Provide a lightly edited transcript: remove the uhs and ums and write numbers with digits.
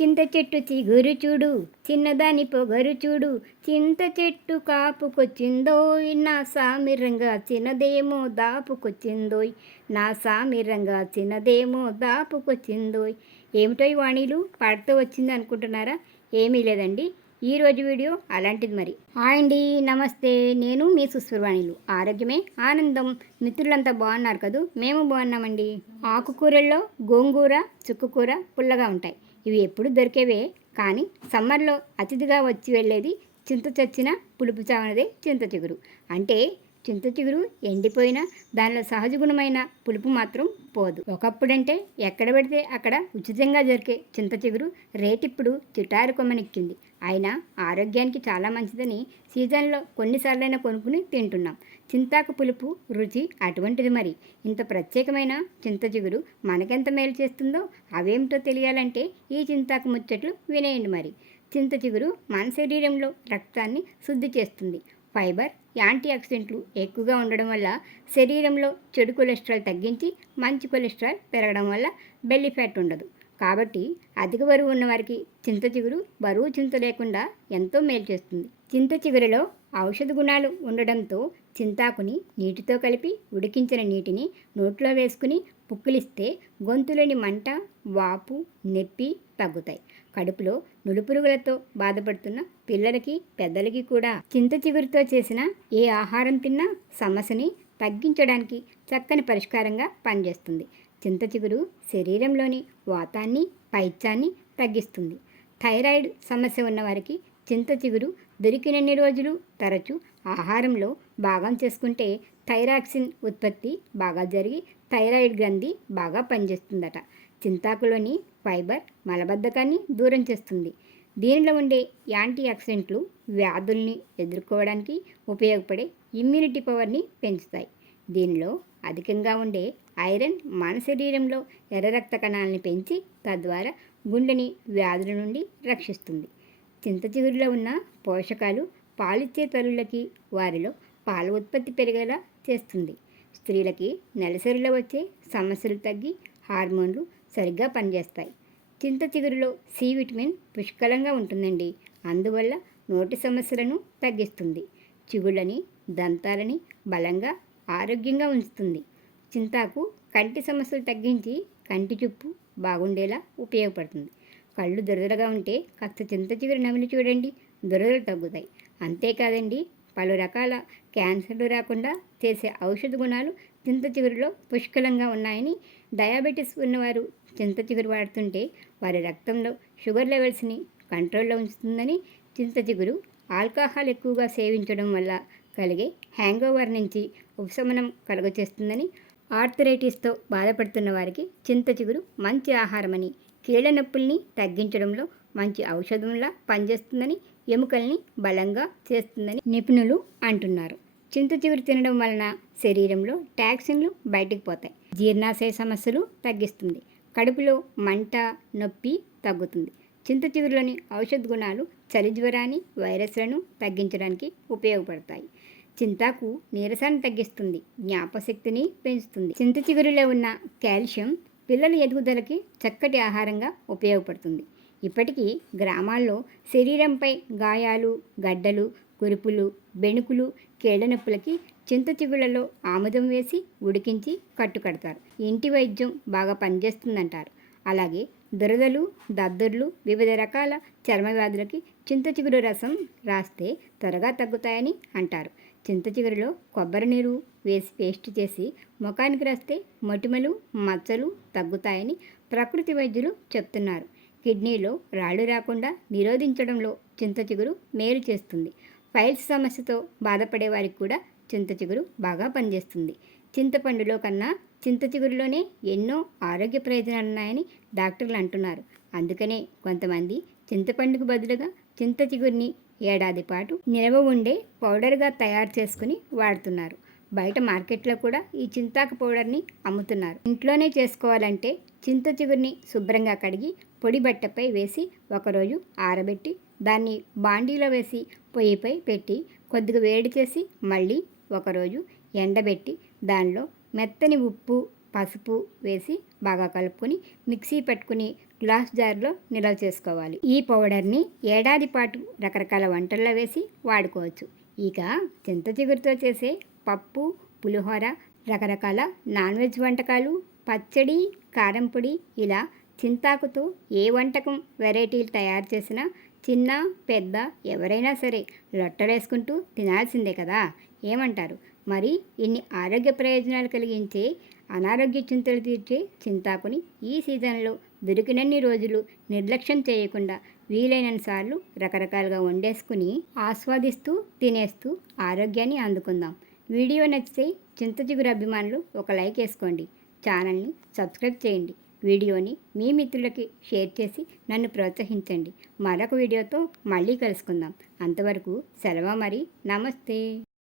చింత చెట్టు చిగురు చూడు, చిన్నదాని పొగరు చూడు, చింత చెట్టు కాపుకొచ్చిందోయ్, నా సామిరంగా చిన్నదేమో దాపుకొచ్చిందోయ్, నా సామిరంగా చిన్నదేమో దాపుకొచ్చిందోయ్. ఏమిటోయ్ వాణీలు పాడుతూ వచ్చింది అనుకుంటున్నారా? ఏమీ లేదండి, ఈరోజు వీడియో అలాంటిది మరి. హాయ్ అండి, నమస్తే. నేను మీ సుస్వరవాణిలు. ఆరోగ్యమే ఆనందం. మిత్రులంతా బాగున్నారు కదూ? మేము బాగున్నామండి. ఆకుకూరల్లో గోంగూర, చుక్కకూర పుల్లగా ఉంటాయి. ఇవి ఎప్పుడు దొరికేవే, కానీ సమ్మర్లో అతిథిగా వచ్చి వెళ్ళేది చింత చచ్చిన పులుపు చావనదే చింత చిగురు. అంటే చింత చిగురు ఎండిపోయినా దానిలో సహజ గుణమైన పులుపు మాత్రం పోదు. ఒకప్పుడంటే ఎక్కడ పెడితే అక్కడ ఉచితంగా దొరికే చింత చిగురు రేటిప్పుడు చిటారు కొమ్మనెక్కింది. అయినా ఆరోగ్యానికి చాలా మంచిదని సీజన్లో కొన్నిసార్లైనా కొనుక్కుని తింటున్నాం. చింతాకు పులుపు రుచి అటువంటిది మరి. ఇంత ప్రత్యేకమైన చింత చిగురు మనకెంత మేలు చేస్తుందో అవేమిటో తెలియాలంటే ఈ చింతాకు ముచ్చట్లు వినేయండి మరి. చింత చిగురు మన శరీరంలో రక్తాన్ని శుద్ధి చేస్తుంది. ఫైబర్, యాంటీ ఆక్సిడెంట్లు ఎక్కువగా ఉండడం వల్ల శరీరంలో చెడు కొలెస్ట్రాల్ తగ్గించి మంచి కొలెస్ట్రాల్ పెరగడం వల్ల బెల్లీ ఫ్యాట్ ఉండదు. కాబట్టి అధిక బరువు ఉన్నవారికి చింత చిగురు బరువు చింత లేకుండా ఎంతో మేలు చేస్తుంది. చింత చిగురులో ఔషధ గుణాలు ఉండడంతో చింతాకుని నీటితో కలిపి ఉడికించిన నీటిని నోట్లో వేసుకుని పుక్కిలిస్తే గొంతులోని మంట, వాపు, నొప్పి తగ్గుతాయి. కడుపులో నులుపురుగులతో బాధపడుతున్న పిల్లలకి, పెద్దలకి కూడా చింత చిగురుతో చేసిన ఏ ఆహారం తిన్నా సమస్యని తగ్గించడానికి చక్కని పరిష్కారంగా పనిచేస్తుంది. చింత చిగురు శరీరంలోని వాతాన్ని, పైత్యాన్ని తగ్గిస్తుంది. థైరాయిడ్ సమస్య ఉన్నవారికి చింత చిగురు దొరికినన్ని రోజులు తరచూ ఆహారంలో భాగం చేసుకుంటే థైరాక్సిన్ ఉత్పత్తి బాగా జరిగి థైరాయిడ్ గ్రంథి బాగా పనిచేస్తుందట. చింతాకులోని ఫైబర్ మలబద్ధకాన్ని దూరం చేస్తుంది. దీనిలో ఉండే యాంటీ ఆక్సిడెంట్లు వ్యాధుల్ని ఎదుర్కోవడానికి ఉపయోగపడే ఇమ్యూనిటీ పవర్ని పెంచుతాయి. దీనిలో అధికంగా ఉండే ఐరన్ మన శరీరంలో ఎర్ర రక్త కణాలని పెంచి తద్వారా గుండెని వ్యాధుల నుండి రక్షిస్తుంది. చింత చిగురులో ఉన్న పోషకాలు పాలిచ్చే తల్లులకి వారిలో పాల ఉత్పత్తి పెరిగేలా చేస్తుంది. స్త్రీలకి నెలసరిలో వచ్చే సమస్యలు తగ్గి హార్మోన్లు సరిగ్గా పనిచేస్తాయి. చింత చిగురులో సి విటమిన్ పుష్కలంగా ఉంటుందండి. అందువల్ల నోటి సమస్యలను తగ్గిస్తుంది. చిగుళ్ళని, దంతాలని బలంగా, ఆరోగ్యంగా ఉంచుతుంది. చింతాకు కంటి సమస్యలు తగ్గించి కంటి చూపు బాగుండేలా ఉపయోగపడుతుంది. కళ్ళు దురదలుగా ఉంటే కాస్త చింత చిగురు నమిలి చూడండి, దురదలు తగ్గుతాయి. అంతేకాదండి, పలు రకాల క్యాన్సర్లు రాకుండా చేసే ఔషధ గుణాలు చింత చిగురులో పుష్కలంగా ఉన్నాయని, డయాబెటీస్ ఉన్నవారు చింత చిగురు వాడుతుంటే వారి రక్తంలో షుగర్ లెవెల్స్ని కంట్రోల్లో ఉంచుతుందని, చింత చిగురు ఆల్కహాల్ ఎక్కువగా సేవించడం వల్ల కలిగే హ్యాంగ్ ఓవర్ నుంచి ఉపశమనం కలుగచేస్తుందని, ఆర్థరైటిస్తో బాధపడుతున్న వారికి చింత చిగురు మంచి ఆహారమని, కీళ్ళ నొప్పుల్ని తగ్గించడంలో మంచి ఔషధంలా పనిచేస్తుందని, ఎముకల్ని బలంగా చేస్తుందని నిపుణులు అంటున్నారు. చింత చిగురు తినడం వలన శరీరంలో టాక్సిన్లు బయటికి పోతాయి. జీర్ణాశయ సమస్యలు తగ్గిస్తుంది. కడుపులో మంట, నొప్పి తగ్గుతుంది. చింత చిగురులోని ఔషధ గుణాలు చలి జ్వరాన్ని, వైరస్లను తగ్గించడానికి ఉపయోగపడతాయి. చింతాకు నీరసాన్ని తగ్గిస్తుంది, జ్ఞాపశక్తిని పెంచుతుంది. చింత చిగురులో ఉన్న కాల్షియం పిల్లల ఎదుగుదలకి చక్కటి ఆహారంగా ఉపయోగపడుతుంది. ఇప్పటికీ గ్రామాల్లో శరీరంపై గాయాలు, గడ్డలు, కురుపులు, బెణుకులు, కీళ్ళ నొప్పులకి చింత చిగుళ్లలో ఆముదం వేసి ఉడికించి కట్టుకడతారు. ఇంటి వైద్యం బాగా పనిచేస్తుందంటారు. అలాగే దురదలు, దద్దుర్లు, వివిధ రకాల చర్మ వ్యాధులకి చింత చిగురు రసం రాస్తే త్వరగా తగ్గుతాయని అంటారు. చింత చిగురులో కొబ్బరి నీరు వేసి పేస్ట్ చేసి ముఖానికి రాస్తే మొటిమలు, మచ్చలు తగ్గుతాయని ప్రకృతి వైద్యులు చెప్తున్నారు. కిడ్నీలో రాళ్ళు రాకుండా నిరోధించడంలో చింత చిగురు మేలు చేస్తుంది. ఫైల్స్ సమస్యతో బాధపడే వారికి కూడా చింత చిగురు బాగా పనిచేస్తుంది. చింతపండులో కన్నా చింత చిగురులోనే ఎన్నో ఆరోగ్య ప్రయోజనాలు ఉన్నాయని డాక్టర్లు అంటున్నారు. అందుకనే కొంతమంది చింతపండుకు బదులుగా చింత చిగురిని ఏడాది పాటు నిల్వ ఉండే పౌడర్గా తయారు చేసుకుని వాడుతున్నారు. బయట మార్కెట్లో కూడా ఈ చింతాకు పౌడర్ని అమ్ముతున్నారు. ఇంట్లోనే చేసుకోవాలంటే చింత చిగురిని శుభ్రంగా కడిగి పొడి బట్టపై వేసి ఒకరోజు ఆరబెట్టి దాన్ని బాండీలో వేసి పొయ్యిపై పెట్టి కొద్దిగా వేడి చేసి మళ్ళీ ఒకరోజు ఎండబెట్టి దానిలో మెత్తని ఉప్పు, పసుపు వేసి బాగా కలుపుకొని మిక్సీ పట్టుకుని గ్లాస్ జార్లో నిల్వ చేసుకోవాలి. ఈ పౌడర్ని ఏడాది పాటు రకరకాల వంటల్లో వేసి వాడుకోవచ్చు. ఇక చింత చిగురుతో చేసే పప్పు, పులిహోర, రకరకాల నాన్ వెజ్ వంటకాలు, పచ్చడి, కారం పొడి ఇలా చింతాకుతో ఏ వంటకం వెరైటీలు తయారు చేసినా చిన్న పెద్ద ఎవరైనా సరే లొట్టలేసుకుంటూ తినాల్సిందే కదా. ఏమంటారు? మరి ఇన్ని ఆరోగ్య ప్రయోజనాలు కలిగించే అనారోగ్య చింతలు తీర్చే చింతాకుని ఈ సీజన్లో దొరికినన్ని రోజులు నిర్లక్ష్యం చేయకుండా వీలైనన్ని సార్లు రకరకాలుగా వండేసుకుని ఆస్వాదిస్తూ తినేస్తూ ఆరోగ్యాన్ని అందుకుందాం. వీడియో నచ్చితే చింత చిగురు అభిమానులు ఒక లైక్ వేసుకోండి. ఛానల్ని సబ్స్క్రైబ్ చేయండి. వీడియోని మీ మిత్రులకి షేర్ చేసి నన్ను ప్రోత్సహించండి. మరొక వీడియోతో మళ్ళీ కలుసుకుందాం. అంతవరకు సెలవు మరి. నమస్తే.